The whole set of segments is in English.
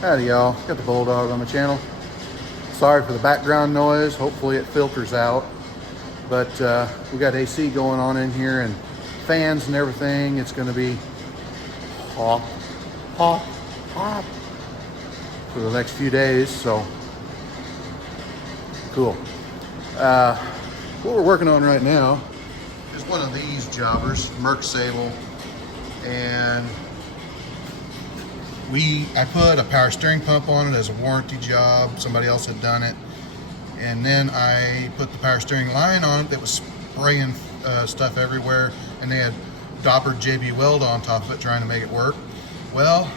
Howdy y'all, got the Bulldog on the channel. Sorry for the background noise, hopefully it filters out. But we got AC going on in here and fans and everything. It's gonna be hot, hot, hot for the next few days, so cool. What we're working on right now is one of these jobbers, Mercury Sable, and I put a power steering pump on it as a warranty job. Somebody else had done it. And then I put the power steering line on it that was spraying stuff everywhere. And they had daubered JB Weld on top of it trying to make it work. Well,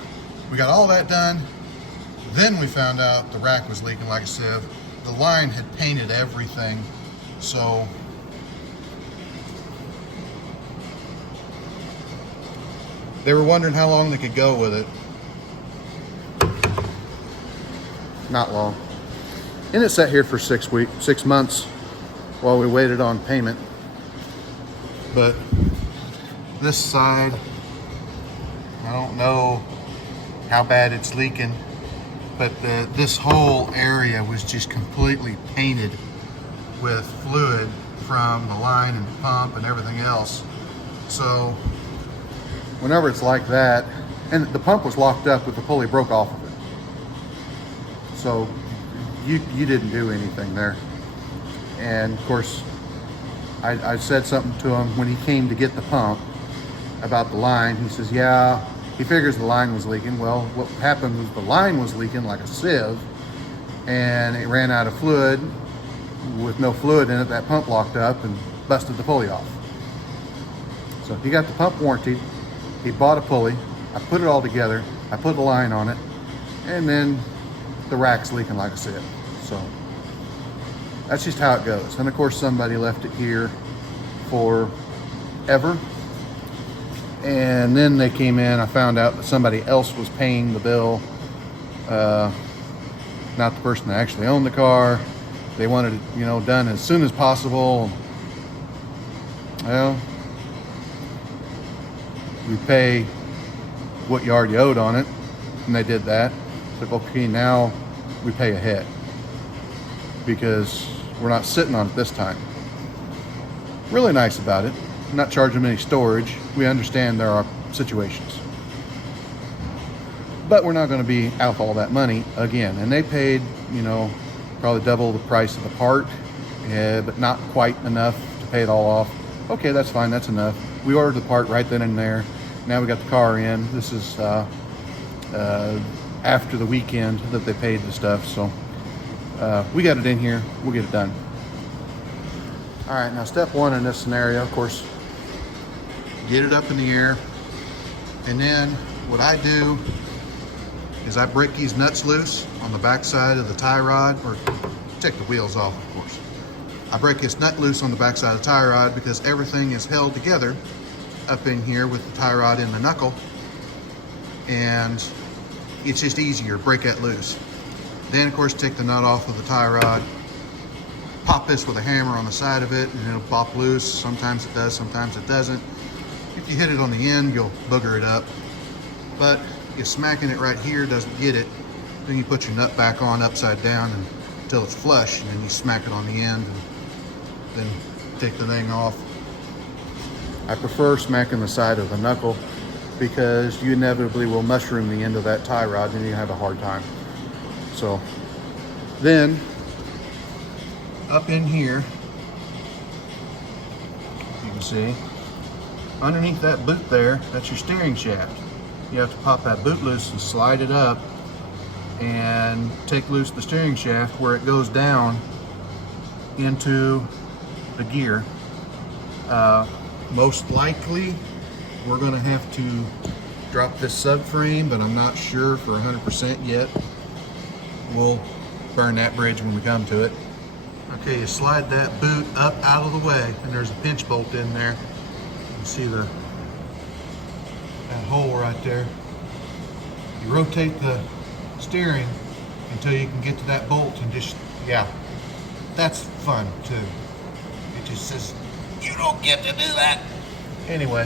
we got all that done. Then we found out the rack was leaking like a sieve. The line had painted everything. So they were wondering how long they could go with it. Not long. And it sat here for 6 months while we waited on payment. But this side, I don't know how bad it's leaking, but this whole area was just completely painted with fluid from the line and the pump and everything else. So whenever it's like that, and the pump was locked up with the pulley broke off of it. So you didn't do anything there. And of course, I said something to him when he came to get the pump about the line. He says, yeah, he figures the line was leaking. Well, what happened was the line was leaking like a sieve, and it ran out of fluid. With no fluid in it, that pump locked up and busted the pulley off. So he got the pump warranted. He bought a pulley. I put it all together. I put the line on it, and then the rack's leaking like a sieve. So that's just how it goes. And of course, somebody left it here forever. And then they came in, I found out that somebody else was paying the bill. Not the person that actually owned the car. They wanted it, done as soon as possible. Well, we pay what you already owed on it, and they did that. Like, okay, now we pay ahead because we're not sitting on it this time. Really nice about it. Not charging them any storage. We understand there are situations, but we're not going to be out all that money again. And they paid, probably double the price of the part, but not quite enough to pay it all off. Okay, that's fine. That's enough. We ordered the part right then and there. Now we got the car in. This is after the weekend that they paid the stuff, so we got it in here. We'll get it done. All right, now step one in this scenario, of course, get it up in the air, and then what I do is I break these nuts loose on the back side of the tie rod, or take the wheels off, of course. I break this nut loose on the back side of the tie rod because everything is held together up in here with the tie rod in the knuckle, and it's just easier, break that loose. Then of course take the nut off of the tie rod, pop this with a hammer on the side of it, and it'll pop loose. Sometimes it does, sometimes it doesn't. If you hit it on the end, you'll booger it up. But if smacking it right here doesn't get it, then you put your nut back on upside down until it's flush, and then you smack it on the end and then take the thing off. I prefer smacking the side of the knuckle because you inevitably will mushroom the end of that tie rod and you have a hard time. So then up in here, you can see underneath that boot there, that's your steering shaft. You have to pop that boot loose and slide it up and take loose the steering shaft where it goes down into the gear. Most likely we're going to have to drop this subframe, but I'm not sure for 100% yet. We'll burn that bridge when we come to it. Okay, you slide that boot up out of the way, and there's a pinch bolt in there. You can see that hole right there. You rotate the steering until you can get to that bolt and just, yeah, that's fun too. It just says, you don't get to do that. Anyway,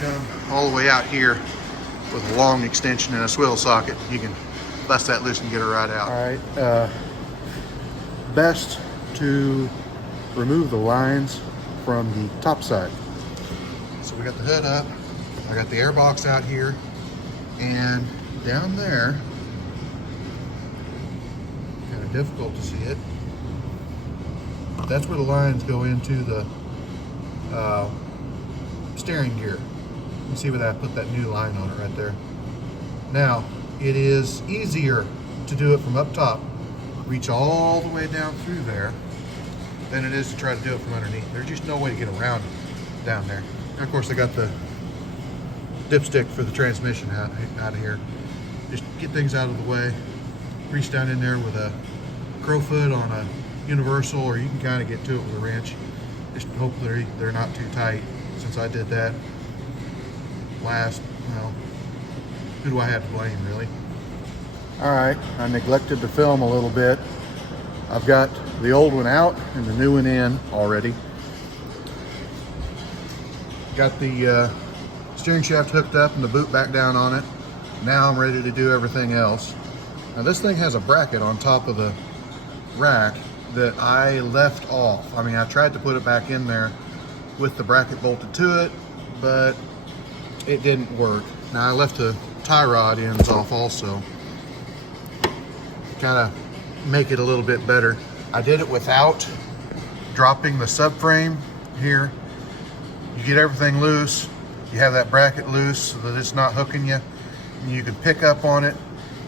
come all the way out here with a long extension and a swivel socket. You can bust that loose and get her right out. All right, best to remove the lines from the top side. So we got the hood up, I got the air box out here, and down there, kind of difficult to see it, that's where the lines go into the steering gear. You can see where I put that new line on it right there. Now, it is easier to do it from up top, reach all the way down through there, than it is to try to do it from underneath. There's just no way to get around down there. And of course, I got the dipstick for the transmission out of here. Just get things out of the way, reach down in there with a crowfoot on a universal, or you can kind of get to it with a wrench. Just hope they're not too tight, since I did that last. Well, who do I have to blame, really? All right, I neglected to film a little bit. I've got the old one out and the new one in already. Got the steering shaft hooked up and the boot back down on it. Now I'm ready to do everything else. Now this thing has a bracket on top of the rack that I left off. I mean, I tried to put it back in there with the bracket bolted to it, but it didn't work. Now I left the tie rod ends off also, kind of make it a little bit better. I did it without dropping the subframe here. You get everything loose, you have that bracket loose so that it's not hooking you, and you can pick up on it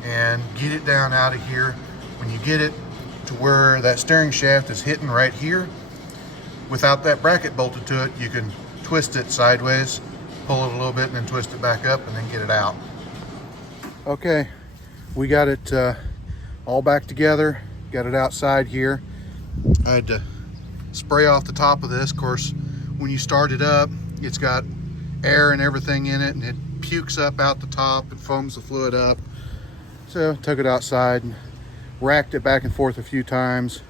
and get it down out of here. When you get it to where that steering shaft is hitting right here, without that bracket bolted to it, you can twist it sideways, pull it a little bit, and then twist it back up, and then get it out. Okay, we got it all back together, got it outside here. I had to spray off the top of this. Of course, when you start it up, it's got air and everything in it, and it pukes up out the top and foams the fluid up. So took it outside and racked it back and forth a few times.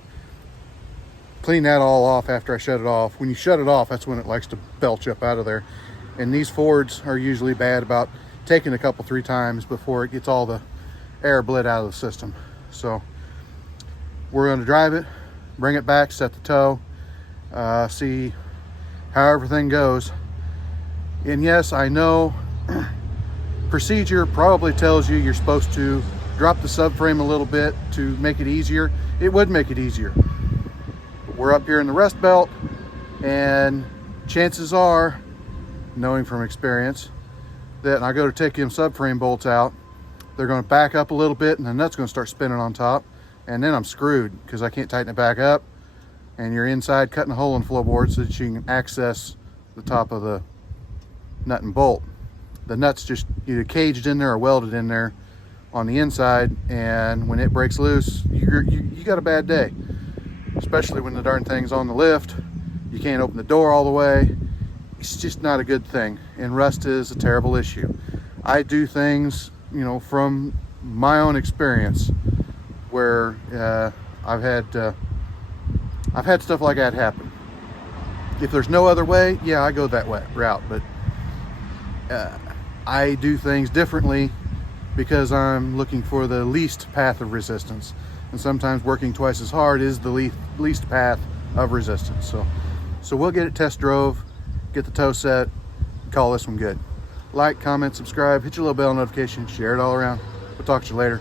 Cleaned that all off after I shut it off. When you shut it off, that's when it likes to belch up out of there. And these Fords are usually bad about taking a couple, 3 times before it gets all the air bled out of the system. So we're going to drive it, bring it back, set the tow, see how everything goes. And yes, I know procedure probably tells you you're supposed to drop the subframe a little bit to make it easier. It would make it easier. But we're up here in the rust belt, and chances are, knowing from experience, that when I go to take them subframe bolts out, they're going to back up a little bit and the nut's going to start spinning on top, and then I'm screwed because I can't tighten it back up, and you're inside cutting a hole in the floorboard so that you can access the top of the nut and bolt. The nut's just either caged in there or welded in there on the inside, and when it breaks loose, you got a bad day, especially when the darn thing's on the lift. You can't open the door all the way. It's just not a good thing, and rust is a terrible issue. I do things, you know, from my own experience, where I've had stuff like that happen. If there's no other way, yeah, I go that route, but I do things differently because I'm looking for the least path of resistance, and sometimes working twice as hard is the least path of resistance. So we'll get it test drove, get the tow set, call this one good. Like, comment, subscribe, hit your little bell notification, share it all around. We'll talk to you later.